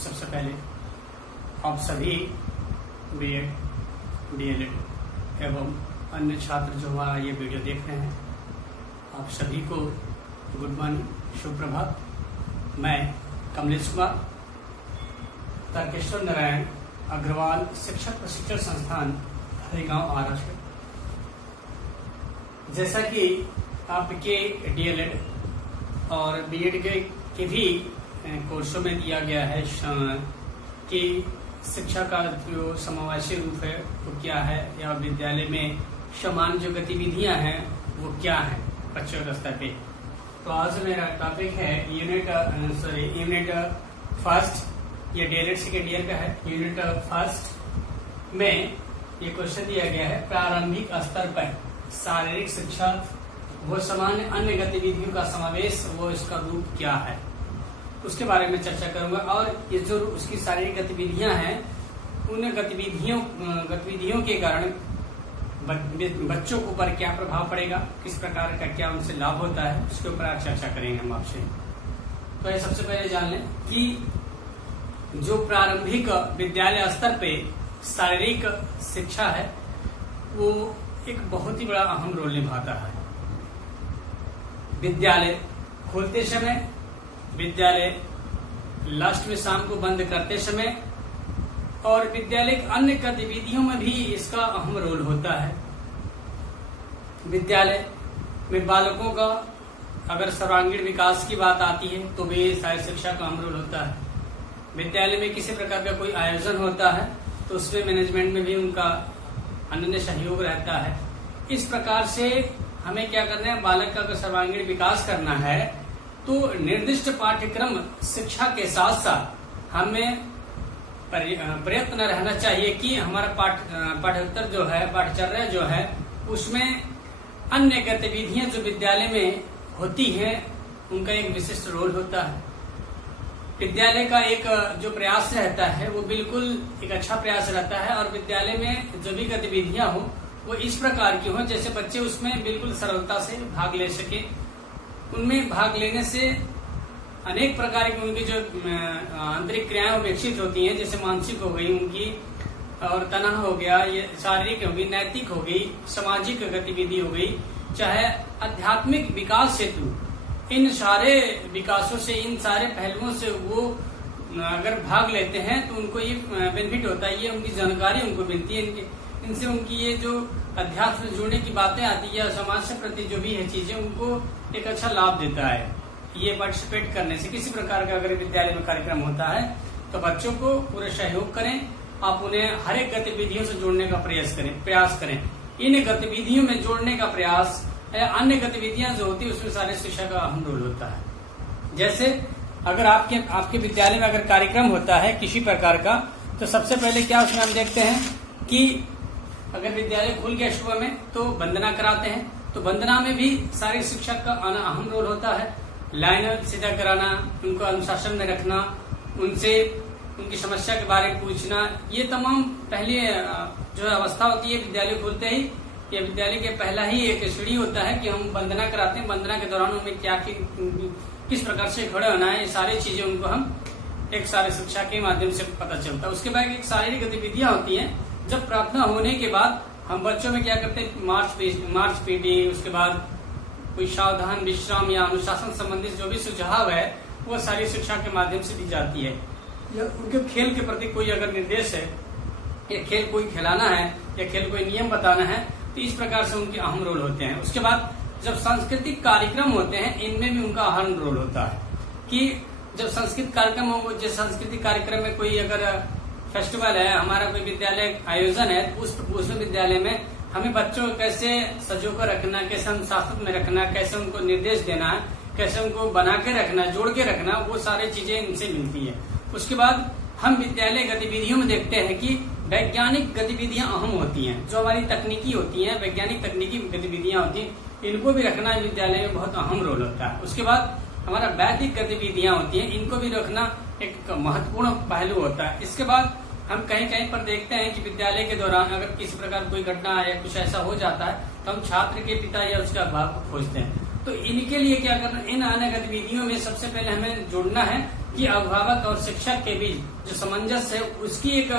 सबसे पहले आप सभी बीएड, डीएलएड एवं अन्य छात्र जो हमारा ये वीडियो देख रहे हैं, आप सभी को गुड मॉर्निंग, शुभ प्रभात। मैं कमलेश कुमार, तारकेश्वर नारायण अग्रवाल शिक्षक प्रशिक्षण संस्थान हरिगांव महाराष्ट्र। जैसा कि आपके डीएलएड और बीएड के भी कोर्सों में दिया गया है कि शिक्षा का जो समावेशी रूप है वो क्या है, या विद्यालय में समान जो गतिविधियां हैं वो क्या है बच्चों के स्तर पे। तो आज मेरा टॉपिक है यूनिट फर्स्ट, ये डीएलएड सेकेंड ईयर का है। यूनिट फर्स्ट में ये क्वेश्चन दिया गया है, प्रारंभिक स्तर पर शारीरिक शिक्षा वो सामान्य अन्य गतिविधियों का समावेश, वो इसका रूप क्या है, उसके बारे में चर्चा करूंगा। और ये जो उसकी शारीरिक गतिविधियां हैं, उन गतिविधियों के कारण बच्चों के ऊपर क्या प्रभाव पड़ेगा, किस प्रकार का क्या उनसे लाभ होता है, उसके ऊपर आज चर्चा करेंगे हम आपसे। तो ये सबसे पहले जान लें कि जो प्रारंभिक विद्यालय स्तर पे शारीरिक शिक्षा है वो एक बहुत ही बड़ा अहम रोल निभाता है। विद्यालय खोलते समय, विद्यालय लास्ट में शाम को बंद करते समय और विद्यालय की अन्य गतिविधियों में भी इसका अहम रोल होता है। विद्यालय में बालकों का अगर सर्वांगीण विकास की बात आती है तो भी शारीरिक शिक्षा का अहम रोल होता है। विद्यालय में किसी प्रकार का कोई आयोजन होता है तो उसमें मैनेजमेंट में भी उनका अनन्य सहयोग रहता है। इस प्रकार से हमें क्या करना है, बालक का अगर सर्वांगीण विकास करना है तो निर्दिष्ट पाठ्यक्रम शिक्षा के साथ साथ हमें प्रयत्न रहना चाहिए कि हमारा पाठ्योत्तर जो है, पाठ्यचर्या जो है, उसमें अन्य गतिविधियां जो विद्यालय में होती हैं उनका एक विशिष्ट रोल होता है। विद्यालय का एक जो प्रयास रहता है वो बिल्कुल एक अच्छा प्रयास रहता है और विद्यालय में जो भी गतिविधियां हो वो इस प्रकार की हो जैसे बच्चे उसमें बिल्कुल सरलता से भाग ले सके। उनमें भाग लेने से अनेक प्रकार की उनकी जो आंतरिक क्रियाएं विकसित होती हैं, जैसे मानसिक हो गई उनकी, और तनाव हो गया, ये शारीरिक हो गई, नैतिक हो गई, सामाजिक गतिविधि हो गई, चाहे आध्यात्मिक विकास हेतु, इन सारे विकासों से, इन सारे पहलुओं से वो अगर भाग लेते हैं तो उनको ये बेनिफिट होता है, ये उनकी जानकारी उनको मिलती है, इनसे उनकी ये जो अध्यात्म से जुड़ने की बातें आती है या समाज से प्रति जो भी है चीजें, उनको एक अच्छा लाभ देता है ये पार्टिसिपेट करने से। किसी प्रकार का अगर विद्यालय में कार्यक्रम होता है तो बच्चों को पूरे सहयोग करें, आप उन्हें हर एक गतिविधियों से जोड़ने का प्रयास करें। इन गतिविधियों में जोड़ने का प्रयास, अन्य गतिविधियां जो होती है उसमें सारे शिक्षा का अहम रोल होता है। जैसे अगर आपके विद्यालय में अगर कार्यक्रम होता है किसी प्रकार का, तो सबसे पहले क्या उसमें हम देखते हैं कि अगर विद्यालय खुल गया सुबह में तो वंदना कराते हैं, तो वंदना में भी शारीरिक शिक्षा का अहम रोल होता है। लाइन सीधा कराना, उनको अनुशासन में रखना, उनसे उनकी समस्या के बारे में पूछना, ये तमाम पहले जो अवस्था होती है विद्यालय खोलते ही, ये विद्यालय के पहला ही एक सीढ़ी होता है कि हम वंदना कराते हैं। वंदना के दौरान हमें क्या किस प्रकार से खड़े होना है, ये सारी चीजें उनको हम एक शारीरिक शिक्षा के माध्यम से पता चलता है। उसके बाद एक शारीरिक गतिविधियां होती हैं। जब प्रार्थना होने के बाद हम बच्चों में क्या करते हैं, मार्च पीटी, उसके बाद कोई सावधान विश्राम या अनुशासन संबंधित जो भी सुझाव है वो सारी शिक्षा के माध्यम से दी जाती है। या उनके खेल के प्रति कोई अगर निर्देश है, या खेल कोई खिलाना है या खेल कोई नियम बताना है, तो इस प्रकार से उनके अहम रोल होते हैं। उसके बाद जब सांस्कृतिक कार्यक्रम होते हैं, इनमें भी उनका अहम रोल होता है कि जब सांस्कृतिक कार्यक्रम हो, जैसे सांस्कृतिक कार्यक्रम में कोई अगर फेस्टिवल है, हमारा कोई विद्यालय आयोजन है, उस विद्यालय में हमें बच्चों को कैसे सजो कर रखना, कैसे अनुशासन में रखना, कैसे उनको निर्देश देना, कैसे उनको बना के रखना, जोड़ के रखना, वो सारी चीजें इनसे मिलती है। उसके बाद हम विद्यालय गतिविधियों में देखते हैं कि वैज्ञानिक गतिविधियां अहम होती हैं, जो हमारी तकनीकी होती हैं, वैज्ञानिक तकनीकी गतिविधियां होती हैं, इनको भी रखना विद्यालय में बहुत अहम रोल होता है। उसके बाद हमारा वैदिक गतिविधियां होती हैं, इनको भी रखना एक महत्वपूर्ण पहलू होता है। इसके बाद हम कहीं कहीं पर देखते हैं कि विद्यालय के दौरान अगर किसी प्रकार कोई घटना या कुछ ऐसा हो जाता है तो हम छात्र के पिता या उसके अभिभावक को खोजते हैं। तो इनके लिए क्या करना, इन अन्य गतिविधियों में सबसे पहले हमें जोड़ना है कि अभिभावक और शिक्षक के बीच जो सामंजस्य है उसकी एक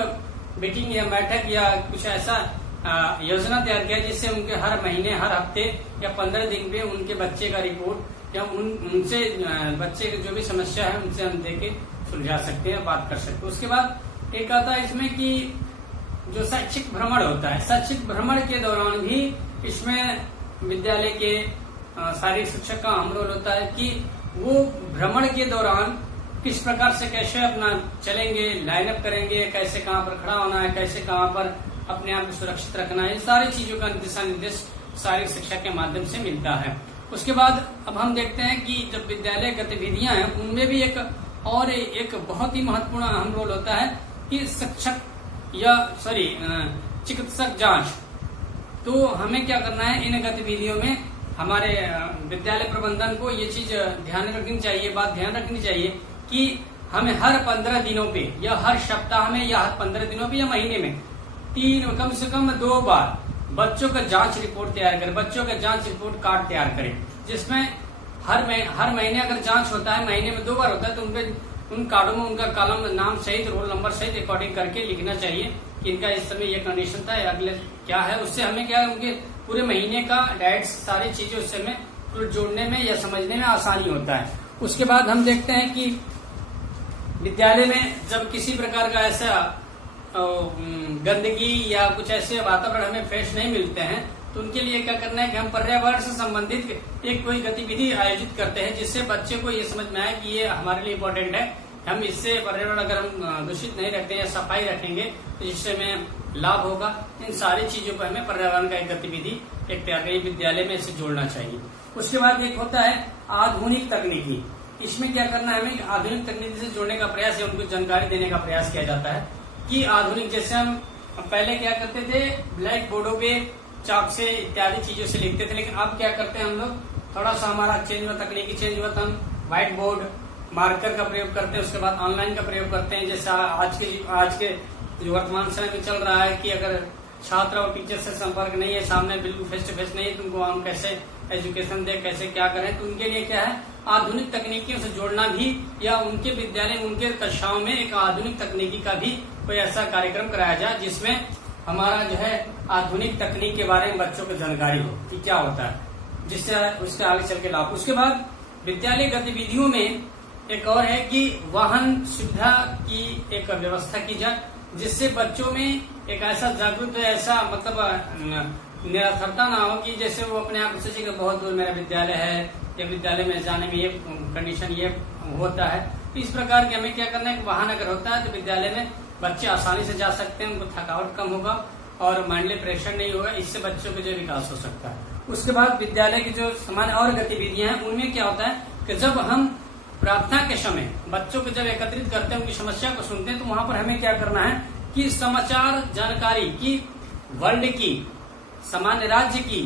मीटिंग या बैठक या कुछ ऐसा योजना तैयार किया जिससे उनके हर महीने, हर हफ्ते या 15 दिन पे उनके बच्चे का रिपोर्ट या उनसे बच्चे की जो भी समस्या है उनसे हम देके सुलझा सकते हैं, बात कर सकते हैं। उसके बाद एक आता है इसमें कि जो शैक्षिक भ्रमण होता है, शैक्षिक भ्रमण के दौरान भी इसमें विद्यालय के शारीरिक शिक्षक का अहम रोल होता है कि वो भ्रमण के दौरान किस प्रकार से कैसे अपना चलेंगे, लाइनअप करेंगे, कैसे कहाँ पर खड़ा होना है, कैसे कहाँ पर अपने आप को सुरक्षित रखना है, सारी चीजों का दिशा निर्देश शारीरिक शिक्षा के माध्यम से मिलता है। उसके बाद अब हम देखते हैं कि जब विद्यालय गतिविधियां हैं उनमें भी एक बहुत ही महत्वपूर्ण अहम रोल होता है कि शिक्षक या चिकित्सक जांच। तो हमें क्या करना है, इन गतिविधियों में हमारे विद्यालय प्रबंधन को ये चीज ध्यान रखनी चाहिए, बात ध्यान रखनी चाहिए कि हमें हर 15 दिनों पे या हर सप्ताह में या हर 15 दिनों पे या महीने में कम से कम 2 बार बच्चों का जांच रिपोर्ट तैयार करें, बच्चों का जांच रिपोर्ट कार्ड तैयार करें, जिसमें हर महीने अगर जांच होता है, महीने में 2 बार होता है, तो उन कार्डों में उनका कॉलम नाम सहित, रोल नंबर सहित अकॉर्डिंग करके लिखना चाहिए कि इनका इस समय ये कंडीशन था, अगले क्या है। उससे हमें क्या है, उनके पूरे महीने का डायट्स सारी चीजें उससे हमें जोड़ने में या समझने में आसानी होता है। उसके बाद हम देखते हैं कि विद्यालय में जब किसी प्रकार का ऐसा गंदगी या कुछ ऐसे वातावरण हमें फ्रेश नहीं मिलते हैं, तो उनके लिए क्या करना है कि हम पर्यावरण से संबंधित एक कोई गतिविधि आयोजित करते हैं जिससे बच्चे को ये समझ में आए कि ये हमारे लिए इम्पोर्टेंट है, हम इससे पर्यावरण अगर हम दूषित नहीं रखते या सफाई रखेंगे तो जिससे हमें लाभ होगा। इन सारी चीजों पर हमें पर्यावरण का एक गतिविधि एक तैयार करिए, विद्यालय में इसे जोड़ना चाहिए। उसके बाद एक होता है आधुनिक तकनीकी। इसमें क्या करना है, हमें आधुनिक तकनीकी से जोड़ने का प्रयास या उनको जानकारी देने का प्रयास किया जाता है कि आधुनिक, जैसे हम पहले क्या करते थे, ब्लैक बोर्डों पे चाक से इत्यादि चीजों से लिखते थे, लेकिन अब क्या करते हैं हम लोग, थोड़ा सा हमारा चेंज हुआ, तकनीकी चेंज हुआ, तो हम व्हाइट बोर्ड मार्कर का प्रयोग करते हैं। उसके बाद ऑनलाइन का प्रयोग करते हैं। जैसे आज के जो वर्तमान समय में चल रहा है कि अगर छात्र और टीचर से संपर्क नहीं है, सामने बिल्कुल फेस टू फेस नहीं है, तो उनको हम कैसे एजुकेशन दे, कैसे क्या करें, तो उनके लिए क्या है, आधुनिक तकनीकियों से जोड़ना भी, या उनके विद्यालय उनके कक्षाओं में एक आधुनिक तकनीकी का भी कोई ऐसा कार्यक्रम कराया जाए जिसमें हमारा जो है आधुनिक तकनीक के बारे में बच्चों को जानकारी हो कि क्या होता है, जिससे उसके आगे चल के लाभ। उसके बाद विद्यालय गतिविधियों में एक और है कि वाहन सुविधा की एक व्यवस्था की जाए जिससे बच्चों में एक ऐसा जागरूक, ऐसा मतलब निरर्थकता ना हो कि जैसे वो अपने आप सोचे कि बहुत दूर मेरा विद्यालय है या विद्यालय में जाने में ये कंडीशन ये होता है। तो इस प्रकार के हमें क्या करना है कि वाहन अगर होता है तो विद्यालय में बच्चे आसानी से जा सकते हैं, उनको थकावट कम होगा और माइंडली प्रेशर नहीं होगा, इससे बच्चों का जो विकास हो सकता है। उसके बाद विद्यालय की जो सामान्य और गतिविधियां हैं उनमें क्या होता है कि जब हम प्रार्थना के समय बच्चों को जब एकत्रित करते हैं, उनकी समस्या को सुनते हैं, तो वहां पर हमें क्या करना है कि समाचार जानकारी की, वर्ल्ड की, सामान्य राज्य की,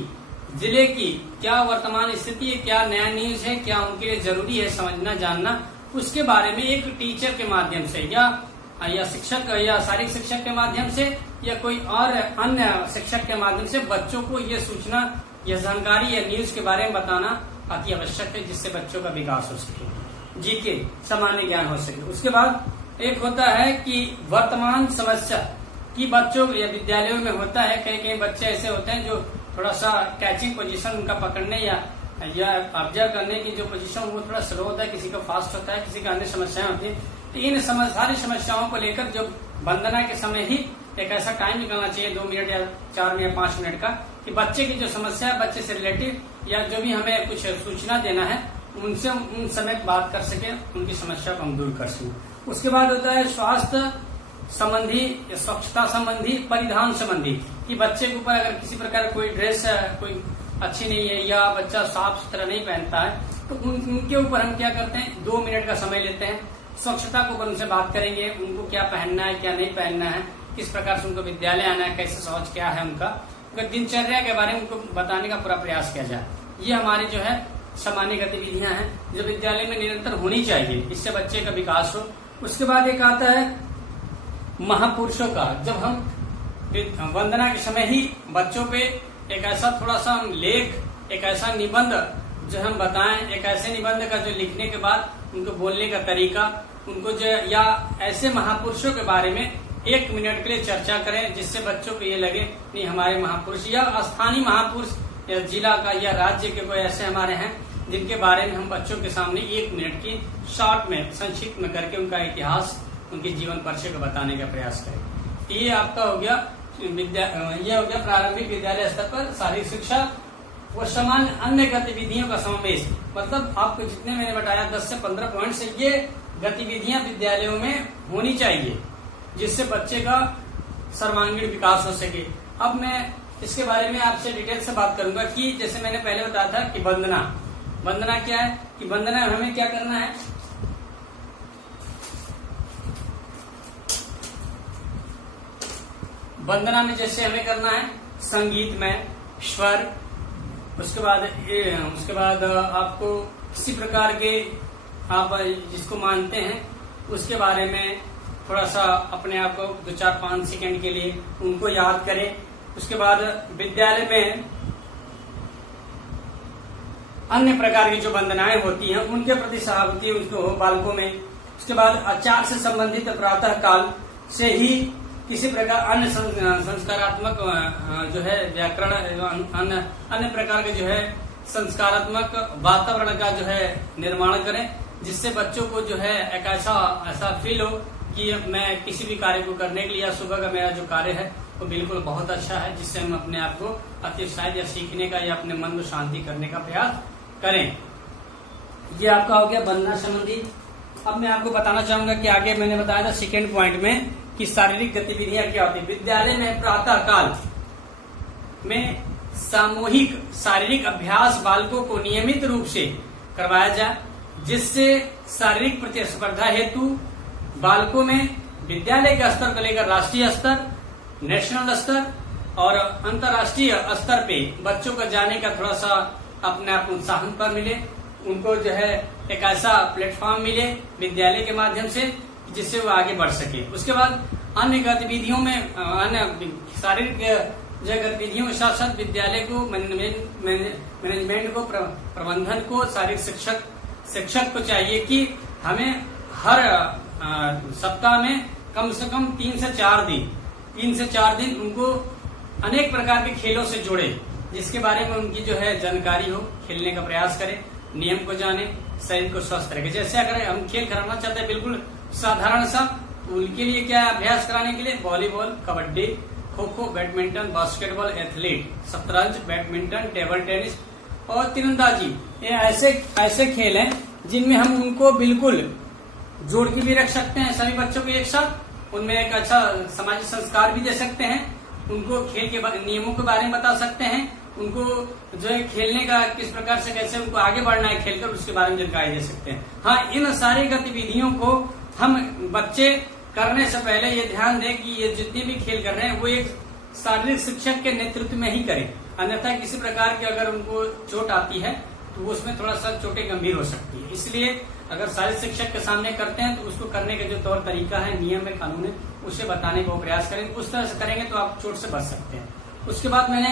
जिले की क्या वर्तमान स्थिति है, क्या नया न्यूज है, क्या उनके लिए जरूरी है समझना जानना, उसके बारे में एक टीचर के माध्यम से या शिक्षक या शारीरिक शिक्षक के माध्यम से या कोई और अन्य शिक्षक के माध्यम से बच्चों को ये सूचना या जानकारी या न्यूज के बारे में बताना अति आवश्यक है, जिससे बच्चों का विकास हो सके, जीके सामान्य ज्ञान हो सके। उसके बाद एक होता है कि वर्तमान समस्या की बच्चों या विद्यालयों में होता है, कई बच्चे ऐसे होते हैं जो थोड़ा सा कैचिंग पोजीशन उनका पकड़ने या ऑब्जर्व करने की जो पोजीशन वो थोड़ा स्लो होता है, किसी का फास्ट होता है, किसी का अन्य समस्याएं होती है। तो इन सारी समस्याओं को लेकर जो वंदना के समय ही एक ऐसा टाइम निकलना चाहिए 2 मिनट या 4 या 5 मिनट का, कि बच्चे की जो समस्या है, बच्चे से रिलेटिव या जो भी हमें कुछ सूचना देना है उनसे उन समय बात कर सके, उनकी समस्या को हम दूर कर सकें। उसके बाद होता है स्वास्थ्य संबंधी या स्वच्छता संबंधी, परिधान संबंधी, कि बच्चे के ऊपर अगर किसी प्रकार कोई ड्रेस कोई अच्छी नहीं है या बच्चा साफ सुथरा नहीं पहनता है, तो उनके ऊपर हम क्या करते हैं 2 मिनट का समय लेते हैं, स्वच्छता के ऊपर उनसे बात करेंगे, उनको क्या पहनना है क्या नहीं पहनना है, किस प्रकार से उनको विद्यालय आना है, कैसे शौच क्या है उनका दिनचर्या के बारे में उनको बताने का पूरा प्रयास किया जाए। ये हमारी जो है सामान्य गतिविधियां हैं जो विद्यालय में निरंतर होनी चाहिए, इससे बच्चे का विकास हो। उसके बाद एक आता है महापुरुषों का, जब हम वंदना के समय ही बच्चों पे एक ऐसा थोड़ा सा लेख, एक ऐसा निबंध जो हम बताएं, एक ऐसे निबंध का जो लिखने के बाद उनको बोलने का तरीका, उनको जो या ऐसे महापुरुषों के बारे में 1 मिनट के लिए चर्चा करें, जिससे बच्चों को ये लगे नहीं हमारे महापुरुष या स्थानीय महापुरुष या जिला का या राज्य के कोई ऐसे हमारे हैं जिनके बारे में हम बच्चों के सामने 1 मिनट की शॉर्ट में संक्षिप्त में करके उनका इतिहास, उनके जीवन परिचय को बताने का प्रयास करें। ये आपका हो गया ये हो गया प्रारंभिक विद्यालय स्तर पर शारीरिक शिक्षा और सामान्य अन्य गतिविधियों का समावेश। मतलब आपको जितने मैंने बताया 10 से 15 पॉइंट से ये गतिविधियां विद्यालयों में होनी चाहिए, जिससे बच्चे का सर्वांगीण विकास हो सके। अब मैं इसके बारे में आपसे डिटेल से बात करूंगा कि जैसे मैंने पहले बताया था कि वंदना क्या है, कि वंदना में हमें क्या करना है, वंदना में जैसे हमें करना है संगीत में स्वर, उसके बाद आपको किसी प्रकार के आप जिसको मानते हैं उसके बारे में थोड़ा सा अपने आप को 2-4-5 सेकंड के लिए उनको याद करें। उसके बाद विद्यालय में अन्य प्रकार की जो वंदनाएं होती हैं उनके प्रति सहानुभूति उनको हो बालकों में। उसके बाद आचार से संबंधित प्रातः काल से ही किसी प्रकार अन्य संस्कारात्मक जो है व्याकरण एवं अन्य प्रकार के जो है संस्कारात्मक वातावरण का जो है निर्माण करें, जिससे बच्चों को जो है एक ऐसा फील हो कि मैं किसी भी कार्य को करने के लिए या सुबह का मेरा जो कार्य है वो बिल्कुल बहुत अच्छा है, जिससे हम अपने आप को अतिशायद या सीखने का या अपने मन को शांति करने का प्रयास करें। ये आपका हो गया वंदना संबंधी। अब मैं आपको बताना चाहूंगा कि आगे मैंने बताया था सेकेंड पॉइंट में कि शारीरिक गतिविधियां क्या होती है। विद्यालय में प्रातः काल में सामूहिक शारीरिक अभ्यास बालकों को नियमित रूप से करवाया जाए, जिससे शारीरिक प्रतिस्पर्धा हेतु बालकों में विद्यालय के स्तर को लेकर राष्ट्रीय स्तर, नेशनल स्तर और अंतर्राष्ट्रीय स्तर पे बच्चों को जाने का थोड़ा सा अपने आप उत्साहन पर मिले, उनको जो है एक ऐसा प्लेटफॉर्म मिले विद्यालय के माध्यम से जिससे वो आगे बढ़ सके। उसके बाद अन्य गतिविधियों में अन्य शारीरिक गतिविधियों के साथ साथ विद्यालय को मैनेजमेंट को प्रबंधन को शारीरिक शिक्षक को चाहिए कि हमें हर सप्ताह में कम से कम 3 से 4 दिन उनको अनेक प्रकार के खेलों से जोड़े, जिसके बारे में उनकी जो है जानकारी हो, खेलने का प्रयास करें, नियम को जाने, शरीर को स्वस्थ रखे। जैसे अगर हम खेल कराना चाहते हैं बिल्कुल साधारण सा, तो उनके लिए क्या है अभ्यास कराने के लिए volleyball, kabaddi, kho kho, badminton, basketball, athlete, शतरंज, बैडमिंटन, टेबल टेनिस और तीरंदाजी। ये ऐसे खेल हैं जिनमें हम उनको बिल्कुल जोड़ के भी रख सकते हैं सभी बच्चों को एक साथ, उनमें एक अच्छा सामाजिक संस्कार भी दे सकते हैं, उनको खेल के नियमों के बारे में बता सकते हैं, उनको जो है खेलने का किस प्रकार से कैसे उनको आगे बढ़ना है खेलकर उसके बारे में जानकारी दे सकते हैं। हाँ, इन सारी गतिविधियों को हम बच्चे करने से पहले ये ध्यान दें कि ये जितनी भी खेल कर रहे हैं वो एक शारीरिक शिक्षक के नेतृत्व में ही करें, अन्यथा किसी प्रकार की अगर उनको चोट आती है तो उसमें थोड़ा सा चोटें गंभीर हो सकती है। इसलिए अगर शारीरिक शिक्षक के सामने करते हैं तो उसको करने का जो तौर तरीका है, नियम है, कानून है, उसे बताने को प्रयास करेंगे। उस तरह से करेंगे तो आप चोट से बच सकते हैं। उसके बाद मैंने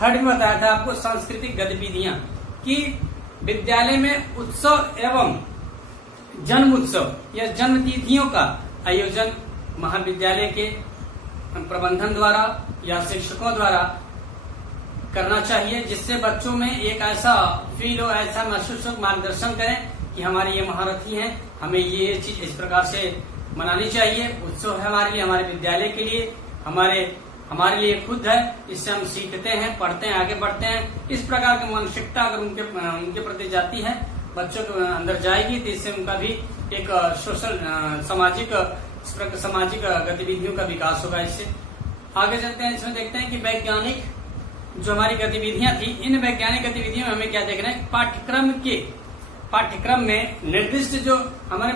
थर्ड में बताया था आपको सांस्कृतिक गतिविधियां, कि विद्यालय में उत्सव एवं जन्म उत्सव या जन्म तिथियों का आयोजन महाविद्यालय के प्रबंधन द्वारा या शिक्षकों द्वारा करना चाहिए, जिससे बच्चों में एक ऐसा फील हो, ऐसा महसूस हो, मार्गदर्शन करें कि हमारे ये महारथी हैं, हमें ये चीज इस प्रकार से मनानी चाहिए। उत्सव है हमारे लिए, हमारे विद्यालय के लिए, हमारे लिए खुद है, इससे हम सीखते हैं, पढ़ते हैं, आगे बढ़ते हैं। इस प्रकार की मानसिकता अगर उनके प्रति जाती है, बच्चों के अंदर जाएगी, तो इससे उनका भी एक सोशल सामाजिक गतिविधियों का विकास होगा। इससे आगे चलते हैं, इसमें देखते हैं कि वैज्ञानिक जो हमारी गतिविधियां थी, इन वैज्ञानिक गतिविधियों में हमें क्या देखना है, पाठ्यक्रम में निर्दिष्ट जो हमारे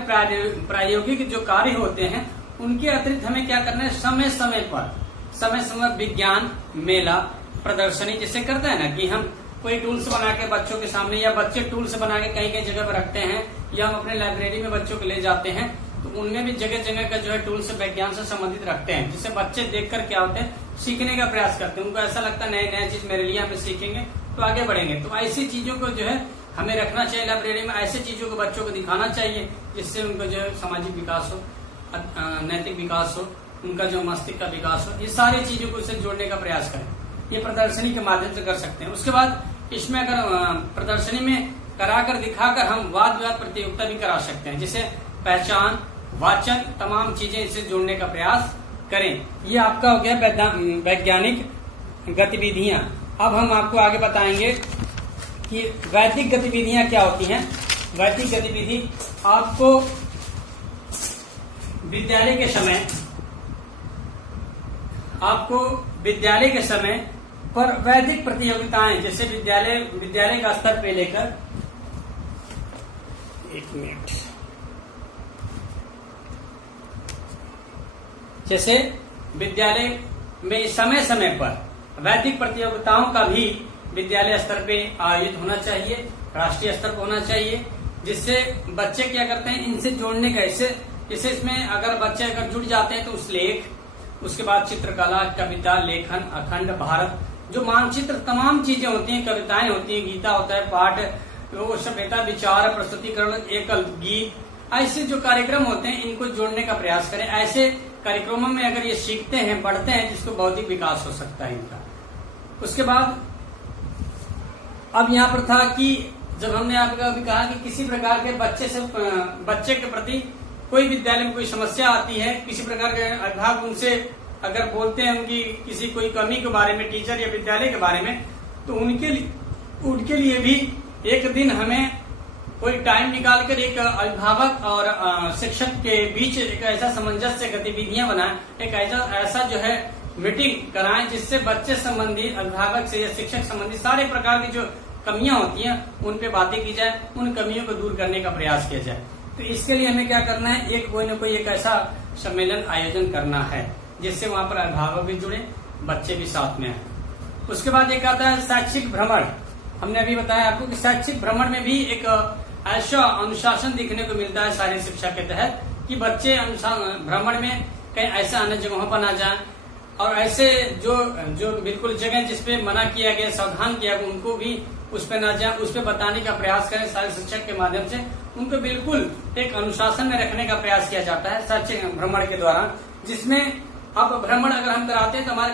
प्रायोगिक जो कार्य होते हैं उनके अतिरिक्त हमें क्या करना है, समय समय विज्ञान मेला, प्रदर्शनी जैसे करते हैं ना, कि हम कोई टूल्स बना के बच्चों के सामने या बच्चे टूल्स बना के कहीं जगह पर रखते हैं, या हम अपने लाइब्रेरी में बच्चों को ले जाते हैं, तो उनमें भी जगह जगह का जो है टूल्स विज्ञान से संबंधित रखते हैं, जिससे बच्चे देखकर क्या होते हैं, सीखने का प्रयास करते हैं। उनको ऐसा लगता है नया चीज मेरे लिए, हम सीखेंगे तो आगे बढ़ेंगे। तो ऐसी चीजों को जो है हमें रखना चाहिए लाइब्रेरी में। ऐसे चीजों को बच्चों को दिखाना चाहिए जिससे उनका जो सामाजिक विकास हो, नैतिक विकास हो, उनका जो मस्तिष्क का विकास हो, ये सारी चीजों को इससे जोड़ने का प्रयास करें। ये प्रदर्शनी के माध्यम से कर सकते हैं। उसके बाद इसमें अगर प्रदर्शनी में कराकर दिखाकर हम वाद विवाद प्रतियोगिता भी करा सकते हैं, जिसे पहचान, वाचन, तमाम चीजें इससे जोड़ने का प्रयास करें। ये आपका हो गया वैज्ञानिक गतिविधियां। अब हम आपको आगे बताएंगे कि वैदिक गतिविधियां क्या होती हैं। वैदिक गतिविधि आपको विद्यालय के समय पर वैदिक प्रतियोगिताएं, जैसे विद्यालय का स्तर पे लेकर, एक मिनट, जैसे विद्यालय में समय समय पर वैदिक प्रतियोगिताओं का भी विद्यालय स्तर पे आयोजित होना चाहिए, राष्ट्रीय स्तर पर होना चाहिए, जिससे बच्चे क्या करते हैं, इनसे जोड़ने का, जैसे इसमें अगर बच्चे अगर जुड़ जाते हैं तो उस लेख, उसके बाद चित्रकला, कविता, लेखन, अखंड भारत, जो मानचित्र, तमाम चीजें होती हैं, कविताएं होती हैं, गीता होता है, पाठ, वो सभ्यता, विचार, प्रस्तुतिकरण, एकल गीत, ऐसे जो कार्यक्रम होते हैं इनको जोड़ने का प्रयास करें। ऐसे कार्यक्रमों में अगर ये सीखते हैं, पढ़ते हैं, जिसको बौद्धिक विकास हो सकता है इनका। उसके बाद अब यहाँ पर था कि जब हमने आपको अभी कहा कि किसी प्रकार के बच्चे के प्रति कोई विद्यालय में कोई समस्या आती है, किसी प्रकार के अभिभावक उनसे अगर बोलते हैं उनकी किसी कोई कमी के बारे में, टीचर या विद्यालय के बारे में, तो उनके लिए भी एक दिन हमें कोई टाइम निकालकर एक अभिभावक और शिक्षक के बीच एक ऐसा सामंजस्य गतिविधियां बनाएं, एक ऐसा जो है मीटिंग कराएं, जिससे बच्चे संबंधी, अभिभावक से या शिक्षक संबंधी सारे प्रकार की जो कमियां होती हैं उन पे बातें की जाए, उन कमियों को दूर करने का प्रयास किया जाए। तो इसके लिए हमें क्या करना है, कोई न कोई एक ऐसा सम्मेलन आयोजन करना है जिससे वहां पर अभिभावक भी जुड़े, बच्चे भी साथ में आए। उसके बाद एक आता है शैक्षिक भ्रमण। हमने अभी बताया आपको कि शैक्षिक भ्रमण में भी एक ऐसा अनुशासन देखने को मिलता है शारीरिक शिक्षा के तहत कि बच्चे भ्रमण में कहीं ऐसे अन्य जगहों पर ना जाएं, और ऐसे जो बिल्कुल जगह जिसपे मना किया गया, सावधान किया गया, उनको भी उस पे ना जाए, उस पे बताने का प्रयास करें। शारीरिक शिक्षक के माध्यम से उनको बिल्कुल एक अनुशासन में रखने का प्रयास किया जाता है शैक्षिक भ्रमण के द्वारा, जिसमें अब भ्रमण अगर हम कराते हैं तो हमारे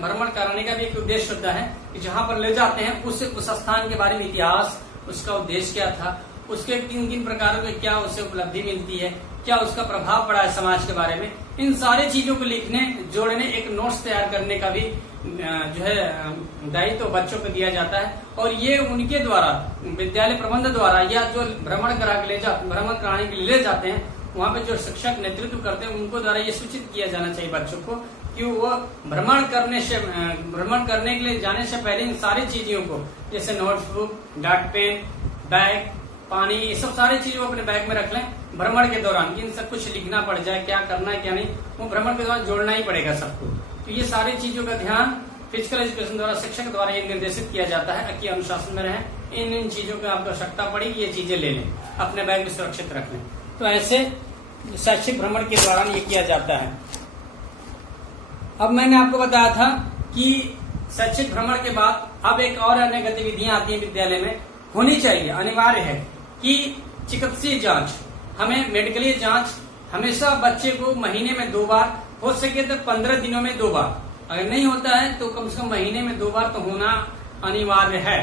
भ्रमण कराने का भी एक उद्देश्य होता है कि जहाँ पर ले जाते हैं उस स्थान के बारे में इतिहास, उसका उद्देश्य क्या था, उसके किन किन प्रकारों के क्या उससे उपलब्धि मिलती है, क्या उसका प्रभाव पड़ा है समाज के बारे में, इन सारी चीजों को लिखने, जोड़ने, एक नोट्स तैयार करने का भी जो है दायित्व बच्चों को दिया जाता है। और ये उनके द्वारा, विद्यालय प्रबंध द्वारा, या जो भ्रमण कराने के लिए ले जाते हैं, वहाँ पे जो शिक्षक नेतृत्व करते हैं उनको द्वारा ये सूचित किया जाना चाहिए बच्चों को कि वो भ्रमण करने के लिए जाने से पहले इन सारी चीजों को, जैसे नोटबुक, डाक पेन, बैग, पानी, ये सब सारी चीजों अपने बैग में रख लें। भ्रमण के दौरान इन सब कुछ लिखना पड़ जाए, क्या करना है क्या नहीं, वो भ्रमण के दौरान जोड़ना ही पड़ेगा सबको। तो ये सारी चीजों का ध्यान फिजिकल एजुकेशन द्वारा, शिक्षक द्वारा ये निर्देशित किया जाता है कि अनुशासन में रहें, इन चीजों की आपको आवश्यकता पड़ेगी, ये चीजें ले लें, अपने बैग में सुरक्षित रख लें। तो ऐसे शैक्षिक भ्रमण के दौरान ये किया जाता है। अब मैंने आपको बताया था कि शैक्षिक भ्रमण के बाद अब एक और अन्य गतिविधियां आती है विद्यालय में, होनी चाहिए, अनिवार्य है कि चिकित्सीय जांच, हमें मेडिकली जांच हमेशा बच्चे को महीने में 2 बार, हो सके तो 15 दिनों में 2 बार, अगर नहीं होता है तो कम से कम महीने में 2 बार तो होना अनिवार्य है।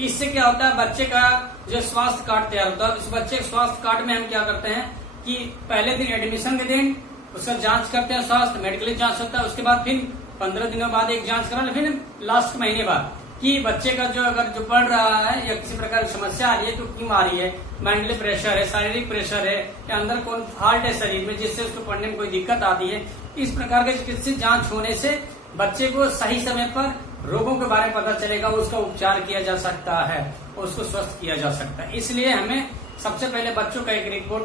इससे क्या होता है, बच्चे का जो स्वास्थ्य कार्ड तैयार होता है, इस बच्चे के स्वास्थ्य कार्ड में हम क्या करते हैं कि पहले दिन एडमिशन के दिन उसका जांच करते हैं, स्वास्थ्य मेडिकली जांच होता है, उसके बाद फिर 15 दिनों बाद एक जांच करा, फिर लास्ट महीने बाद कि बच्चे का जो पढ़ रहा है या किसी प्रकार की समस्या आ रही है तो क्यों आ रही है, मेंटली प्रेशर है, शारीरिक प्रेशर है, या अंदर कौन फॉल्ट है शरीर में जिससे उसको पढ़ने में कोई दिक्कत आती है। इस प्रकार के चिकित्सीय जांच होने से बच्चे को सही समय पर रोगों के बारे में पता चलेगा, उसका उपचार किया जा सकता है, उसको स्वस्थ किया जा सकता है। इसलिए हमें सबसे पहले बच्चों का एक रिपोर्ट,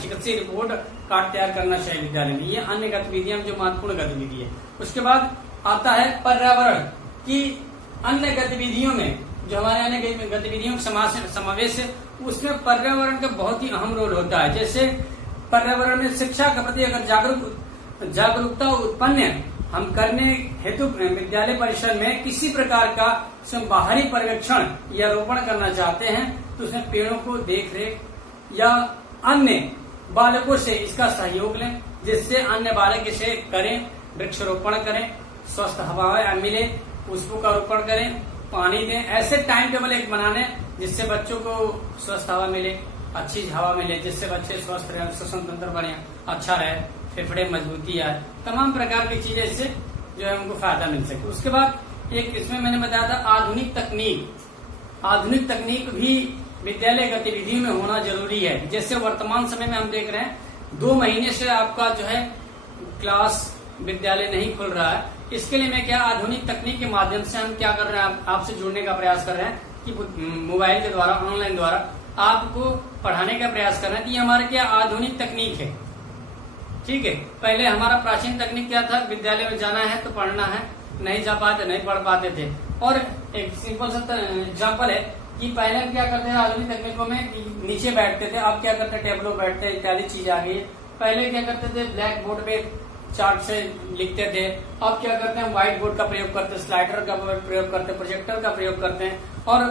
चिकित्सीय रिपोर्ट कार्ड तैयार करना चाहिए विद्यालय में। ये अन्य गतिविधियां जो महत्वपूर्ण गतिविधि है। उसके बाद आता है पर्यावरण की अन्य गतिविधियों में, जो हमारे अन्य गतिविधियों का समावेश है, उसमें पर्यावरण का बहुत ही अहम रोल होता है। जैसे पर्यावरण में शिक्षा के प्रति अगर जागरूकता उत्पन्न हम करने हेतु विद्यालय परिसर में किसी प्रकार का बाहरी पर्यवेक्षण या रोपण करना चाहते हैं तो उसमें पेड़ों को देख रेख या अन्य बालकों से इसका सहयोग लें, जिससे अन्य बालक इसे करें, वृक्षारोपण करें, स्वस्थ हवा मिले, पुष्पों का रोपण करें, पानी दें। ऐसे टाइम टेबल एक बनाने जिससे बच्चों को स्वस्थ हवा मिले, अच्छी हवा मिले, जिससे बच्चे स्वस्थ रहे, श्वसन तंत्र बने, अच्छा रहे, फेफड़े मजबूती आए, तमाम प्रकार की चीजें इससे जो है उनको फायदा मिल सके। उसके बाद एक इसमें मैंने बताया था आधुनिक तकनीक। आधुनिक तकनीक भी विद्यालय गतिविधियों में होना जरूरी है। जैसे वर्तमान समय में हम देख रहे हैं 2 महीने से आपका जो है क्लास विद्यालय नहीं खुल रहा है। इसके लिए मैं क्या आधुनिक तकनीक के माध्यम से हम क्या कर रहे हैं, आपसे जुड़ने का प्रयास कर रहे हैं कि मोबाइल के द्वारा, ऑनलाइन द्वारा आपको पढ़ाने का प्रयास कर रहे हैं। तो ये हमारे क्या आधुनिक तकनीक है, ठीक है। पहले हमारा प्राचीन तकनीक क्या था, विद्यालय में जाना है तो पढ़ना है, नहीं जा पाते, नहीं पढ़ पाते थे। और एक सिंपल सा एग्जाम्पल है कि पहले क्या करते थे आधुनिक तकनीकों में, नीचे बैठते थे, अब क्या करते हैं टेबलों बैठते हैं, इत्यादि चीज आ गई है। पहले क्या करते थे ब्लैक बोर्ड पे चार्ट से लिखते थे, अब क्या करते हैं व्हाइट बोर्ड का प्रयोग करते हैं, स्लाइडर का प्रयोग करते हैं, प्रोजेक्टर का प्रयोग करते हैं, और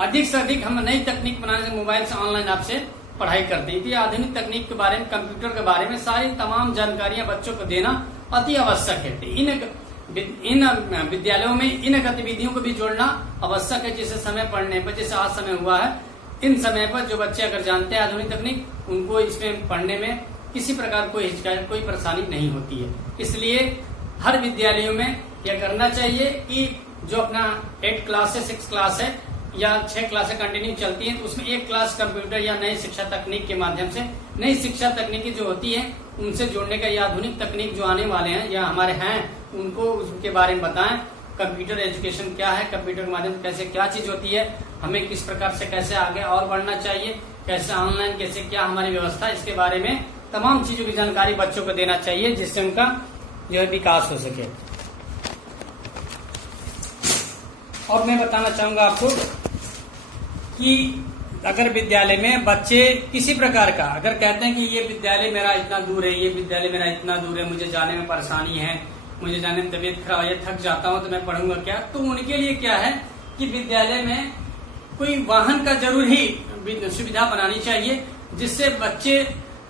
अधिक से अधिक हम नई तकनीक बनाने से मोबाइल से ऑनलाइन आपसे पढ़ाई करते हैं। तो आधुनिक तकनीक के बारे में, कंप्यूटर के बारे में सारी तमाम जानकारियां बच्चों को देना अति आवश्यक है। इन विद्यालयों में इन गतिविधियों को भी जोड़ना आवश्यक है, जिससे समय पढ़ने पर, जैसे आज समय हुआ है, इन समय पर जो बच्चे अगर जानते हैं आधुनिक तकनीक, उनको इसमें पढ़ने में किसी प्रकार कोई हिचकिचाहट, कोई परेशानी नहीं होती है। इसलिए हर विद्यालयों में यह करना चाहिए कि जो अपना 8 क्लास से 6 क्लास है या 6 क्लासें कंटिन्यू चलती हैं, तो उसमें 1 क्लास कंप्यूटर या नई शिक्षा तकनीक के माध्यम से, नई शिक्षा तकनीकी जो होती है उनसे जोड़ने का, या आधुनिक तकनीक जो आने वाले हैं या हमारे हैं उनको उसके बारे में बताएं। कंप्यूटर एजुकेशन क्या है, कंप्यूटर के माध्यम से कैसे क्या चीज होती है, हमें किस प्रकार से कैसे आगे और बढ़ना चाहिए, कैसे ऑनलाइन, कैसे क्या हमारी व्यवस्था, इसके बारे में तमाम चीजों की जानकारी बच्चों को देना चाहिए, जिससे उनका जो है विकास हो सके। और मैं बताना चाहूंगा आपको कि अगर विद्यालय में बच्चे किसी प्रकार का अगर कहते हैं कि ये विद्यालय मेरा इतना दूर है, ये विद्यालय मेरा इतना दूर है, मुझे जाने में परेशानी है, मुझे जाने में तबीयत खराब है, थक जाता हूँ, तो मैं पढ़ूंगा क्या, तो उनके लिए क्या है कि विद्यालय में कोई वाहन का जरूर ही सुविधा बनानी चाहिए, जिससे बच्चे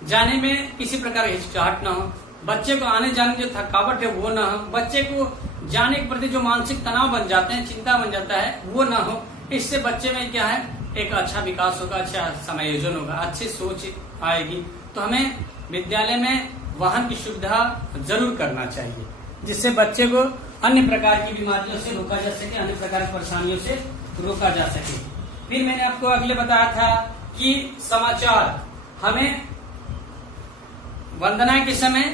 जाने में किसी प्रकार की हिचकिचाहट ना हो, बच्चे को आने जाने जो थकावट है वो ना हो, बच्चे को जाने के प्रति जो मानसिक तनाव बन जाते हैं, चिंता बन जाता है, वो ना हो। इससे बच्चे में क्या है एक अच्छा विकास होगा, अच्छा समायोजन होगा, अच्छी सोच आएगी। तो हमें विद्यालय में वाहन की सुविधा जरूर करना चाहिए, जिससे बच्चे को अन्य प्रकार की बीमारियों से रोका जा सके, अन्य प्रकार की परेशानियों से रोका जा सके। फिर मैंने आपको अगले बताया था कि समाचार, हमें वंदना के समय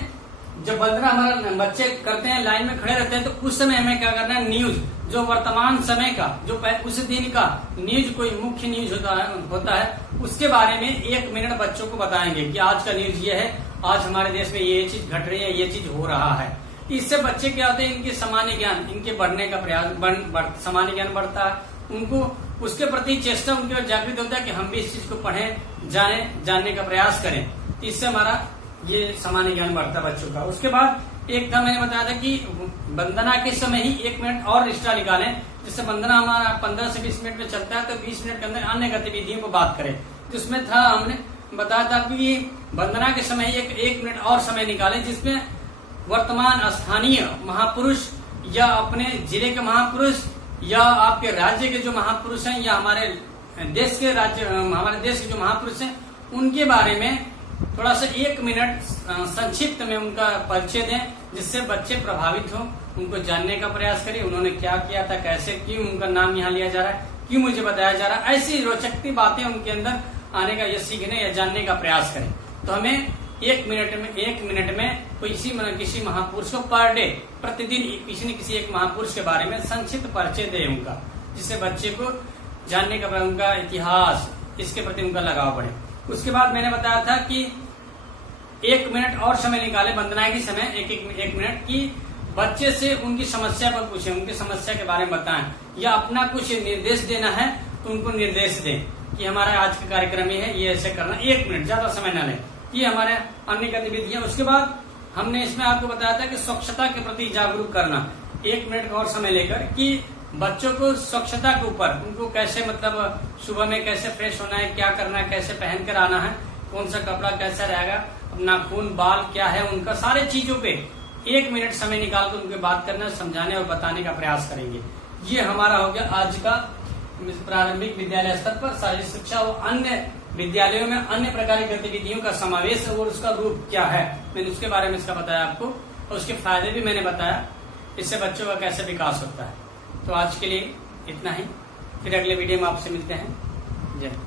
जब वंदना हमारा बच्चे करते हैं, लाइन में खड़े रहते हैं, तो उस समय हमें क्या करना है, न्यूज जो वर्तमान समय का, जो उस दिन का न्यूज, कोई मुख्य न्यूज होता है उसके बारे में 1 मिनट बच्चों को बताएंगे कि आज का न्यूज ये है, आज हमारे देश में ये चीज घट रही है, ये चीज हो रहा है। इससे बच्चे क्या होते हैं, इनके सामान्य ज्ञान, इनके बढ़ने का प्रयास, सामान्य ज्ञान बढ़ता है, उनको उसके प्रति चेष्टा उनके जागृत होता है कि हम भी इस चीज को पढ़ें, जानने का प्रयास करें। इससे हमारा ये सामान्य ज्ञान बढ़ता है बच्चों का। उसके बाद एक था मैंने बताया था कि वंदना के समय ही 1 मिनट और एक्स्ट्रा निकालें, जिससे वंदना हमारा 15 से 20 मिनट में चलता है, तो 20 मिनट के अंदर अन्य गतिविधियों को बात करें। जिसमें था हमने बताया था कि वंदना के समय ही 1 मिनट और समय निकालें, जिसमें वर्तमान स्थानीय महापुरुष या अपने जिले के महापुरुष या आपके राज्य के जो महापुरुष हैं या हमारे देश के जो महापुरुष हैं, उनके बारे में थोड़ा सा 1 मिनट संक्षिप्त में उनका परिचय दें, जिससे बच्चे प्रभावित हों, उनको जानने का प्रयास करें, उन्होंने क्या किया था, कैसे, क्यों उनका नाम यहाँ लिया जा रहा है, क्यों मुझे बताया जा रहा है, ऐसी रोचक बातें उनके अंदर आने का या सीखने या जानने का प्रयास करें। तो हमें 1 मिनट में किसी महापुरुष को पर डे, प्रतिदिन किसी न किसी एक महापुरुष के बारे में संक्षिप्त परिचय दे उनका, जिससे बच्चे को जानने का, उनका इतिहास, इसके प्रति उनका लगाव बढ़े। उसके बाद मैंने बताया था कि 1 मिनट और समय निकाले वंदना के समय, एक मिनट की बच्चे से उनकी समस्या पर पूछें, उनकी समस्या के बारे में बताएं, या अपना कुछ निर्देश देना है तो उनको निर्देश दें कि हमारा आज का कार्यक्रम ये है, ये ऐसे करना। 1 मिनट, ज्यादा समय न लें, ये हमारे अन्य गतिविधियां। उसके बाद हमने इसमें आपको बताया था कि स्वच्छता के प्रति जागरूक करना, 1 मिनट का और समय लेकर कि बच्चों को स्वच्छता के ऊपर उनको कैसे मतलब सुबह में कैसे फ्रेश होना है, क्या करना है, कैसे पहनकर आना है, कौन सा कपड़ा कैसा रहेगा, नाखून बाल क्या है उनका, सारे चीजों पे 1 मिनट समय निकाल कर उनके बात करना, समझाने और बताने का प्रयास करेंगे। ये हमारा हो गया आज का प्रारंभिक विद्यालय स्तर पर शारीरिक शिक्षा और अन्य विद्यालयों में अन्य प्रकार की गतिविधियों का समावेश और उसका रूप क्या है, मैंने उसके बारे में इसका बताया आपको और उसके फायदे भी मैंने बताया, इससे बच्चों का कैसे विकास होता है। तो आज के लिए इतना ही, फिर अगले वीडियो में आपसे मिलते हैं। जय।